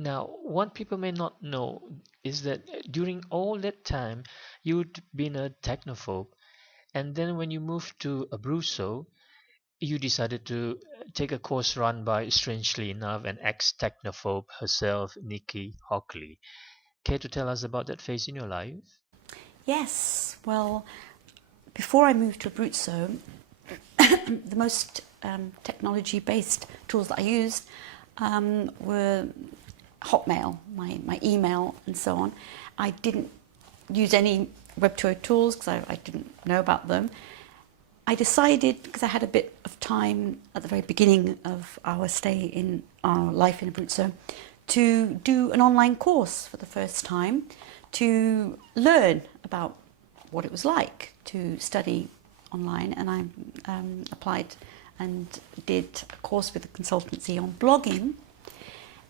Now, what people may not know is that during all that time, you'd been a technophobe, and then when you moved to Abruzzo, you decided to take a course run by, strangely enough, an ex-technophobe herself, Nikki Hockley. Care to tell us about that phase in your life? Yes, well, before I moved to Abruzzo, the most technology-based tools that I used were Hotmail, my email and so on. I didn't use any WebTour tools because I didn't know about them. I decided, because I had a bit of time at the very beginning of our stay in our life in Abruzzo, to do an online course for the first time to learn about what it was like to study online. And I applied and did a course with a consultancy on blogging.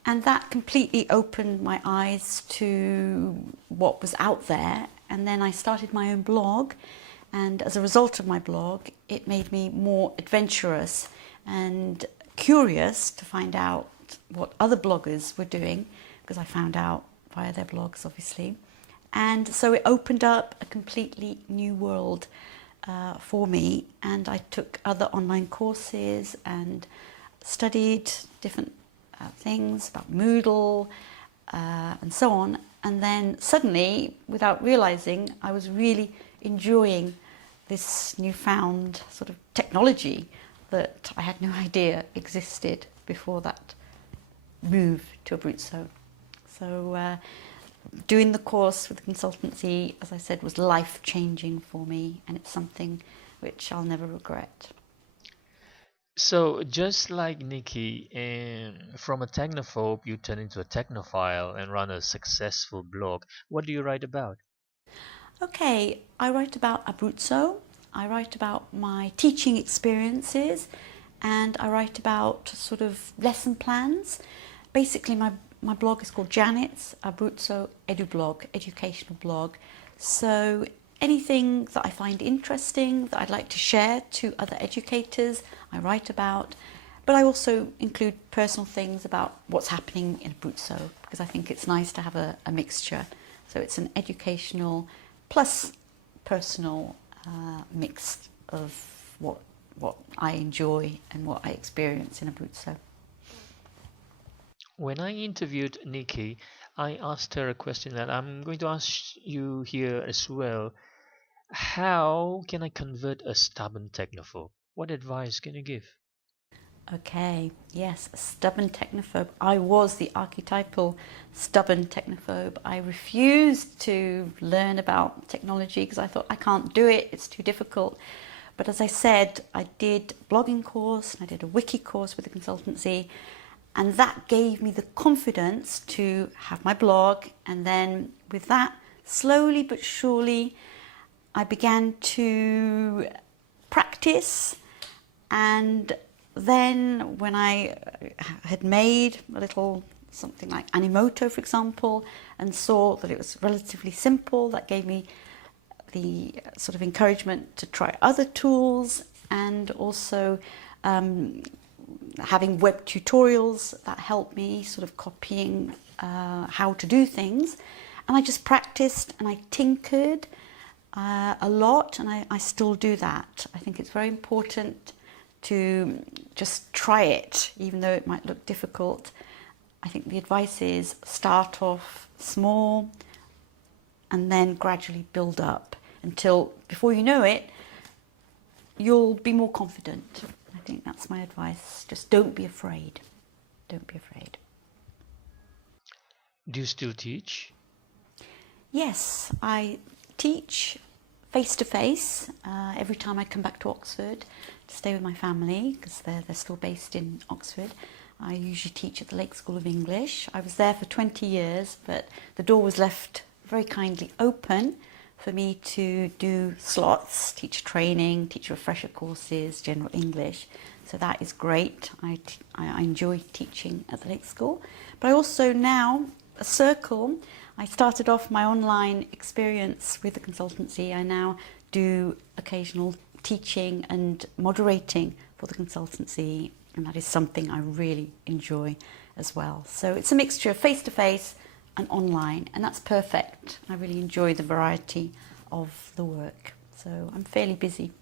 And that completely opened my eyes to what was out there. And then I started my own blog. And as a result of my blog, it made me more adventurous and curious to find out what other bloggers were doing, because I found out via their blogs, obviously. And so it opened up a completely new world for me. And I took other online courses and studied different things about Moodle and so on. And then suddenly, without realizing, I was really enjoying this newfound sort of technology that I had no idea existed before that move to Abruzzo. So doing the course with the consultancy, as I said, was life-changing for me, and it's something which I'll never regret. So, just like Nikki, from a technophobe, you turn into a technophile and run a successful blog. What do you write about? Okay, I write about Abruzzo, I write about my teaching experiences, and I write about sort of lesson plans. Basically, my blog is called Janet's Abruzzo Edu Blog, educational blog. So anything that I find interesting, that I'd like to share to other educators, I write about. But I also include personal things about what's happening in Abruzzo, because I think it's nice to have a mixture. So it's an educational plus personal mix of what I enjoy and what I experience in Abruzzo. When I interviewed Nikki, I asked her a question that I'm going to ask you here as well. How can I convert a stubborn technophobe? What advice can you give? Okay, yes, a stubborn technophobe. I was the archetypal stubborn technophobe. I refused to learn about technology because I thought I can't do it, it's too difficult. But as I said, I did a blogging course and I did a wiki course with a consultancy, and that gave me the confidence to have my blog. And then with that, slowly but surely, I began to practice. And then when I had made a little something like Animoto, for example, and saw that it was relatively simple, that gave me the sort of encouragement to try other tools. And also having web tutorials that helped me sort of copying how to do things. And I just practiced and I tinkered a lot, and I still do that. I think it's very important to just try it, even though it might look difficult. I think the advice is start off small and then gradually build up until, before you know it, you'll be more confident. I think that's my advice. Just don't be afraid. Don't be afraid. Do you still teach? Yes, I teach face to face every time I come back to Oxford to stay with my family, because they're still based in Oxford. I usually teach at the Lake School of English. I was there for 20 years, but the door was left very kindly open for me to do slots, teach training, teach refresher courses, general English. So that is great. I enjoy teaching at the Lake School. But I also now, a circle, I started off my online experience with the consultancy. I now do occasional teaching and moderating for the consultancy And that is something I really enjoy as well. So it's a mixture of face-to-face and online, and that's perfect. I really enjoy the variety of the work. So I'm fairly busy.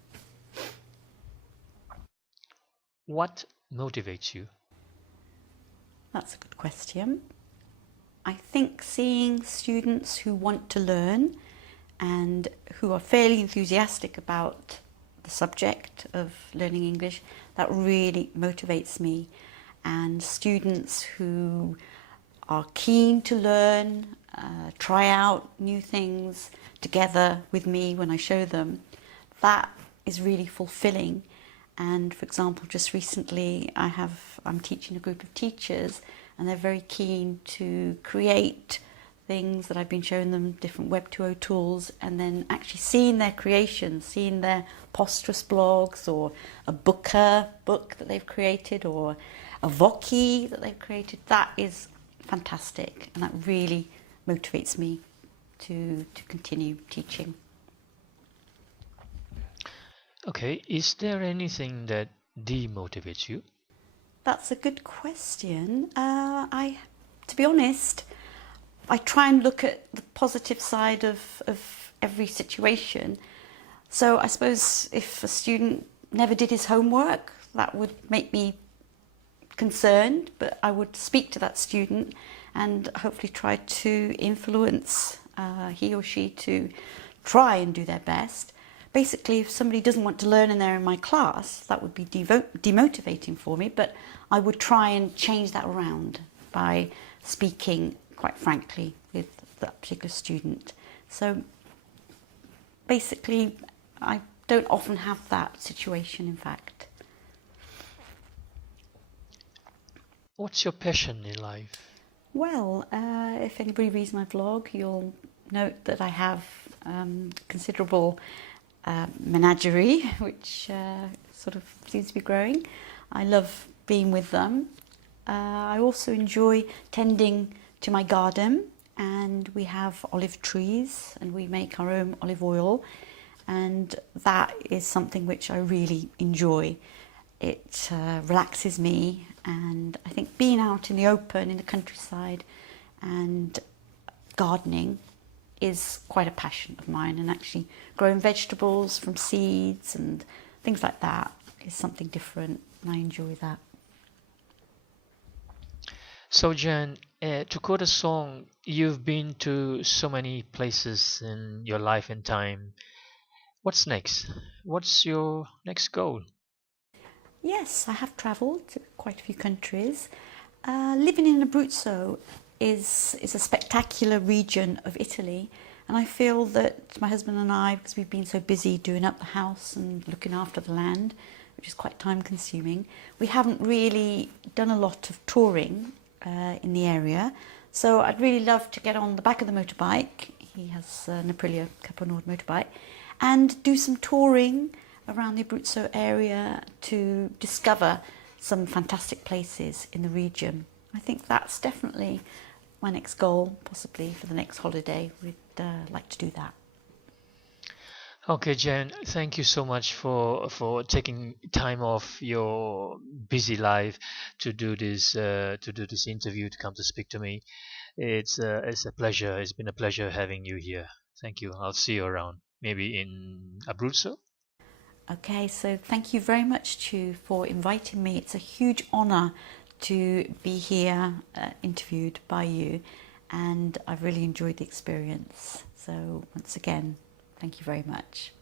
What motivates you? That's a good question. I think seeing students who want to learn and who are fairly enthusiastic about the subject of learning English, that really motivates me. And students who are keen to learn, try out new things together with me when I show them, that is really fulfilling. And for example, just recently I'm teaching a group of teachers, and they're very keen to create things that I've been showing them, different Web 2.0 tools, and then actually seeing their creations, seeing their Posterous blogs, or a Booker book that they've created, or a Voki that they've created. That is fantastic, and that really motivates me to continue teaching. Okay, is there anything that demotivates you? That's a good question. To be honest, I try and look at the positive side of every situation. So I suppose if a student never did his homework, that would make me concerned, but I would speak to that student and hopefully try to influence he or she to try and do their best. Basically, if somebody doesn't want to learn and they're in my class, that would be demotivating for me, but I would try and change that around by speaking quite frankly with that particular student. So basically, I don't often have that situation, in fact. What's your passion in life? Well, if anybody reads my blog, you'll note that I have considerable menagerie, which sort of seems to be growing. I love being with them. I also enjoy tending to my garden, and we have olive trees, and we make our own olive oil, and that is something which I really enjoy. It relaxes me, and I think being out in the open, in the countryside, and gardening is quite a passion of mine, and actually growing vegetables from seeds and things like that is something different, and I enjoy that. So, Jan, to quote a song, you've been to so many places in your life and time. What's next? What's your next goal? Yes, I have travelled to quite a few countries. Living in Abruzzo is a spectacular region of Italy, and I feel that my husband and I, because we've been so busy doing up the house and looking after the land, which is quite time consuming, we haven't really done a lot of touring in the area. So I'd really love to get on the back of the motorbike. He has an Aprilia Capo Nord motorbike, and do some touring around the Abruzzo area to discover some fantastic places in the region. I think that's definitely my next goal, possibly for the next holiday. We'd like to do that. Okay, Jan, thank you so much for taking time off your busy life to do this interview, to come to speak to me. It's a pleasure. It's been a pleasure having you here. Thank you. I'll see you around, maybe in Abruzzo. Okay, so thank you very much, Chu, for inviting me. It's a huge honour to be here interviewed by you, and I've really enjoyed the experience. So once again, thank you very much.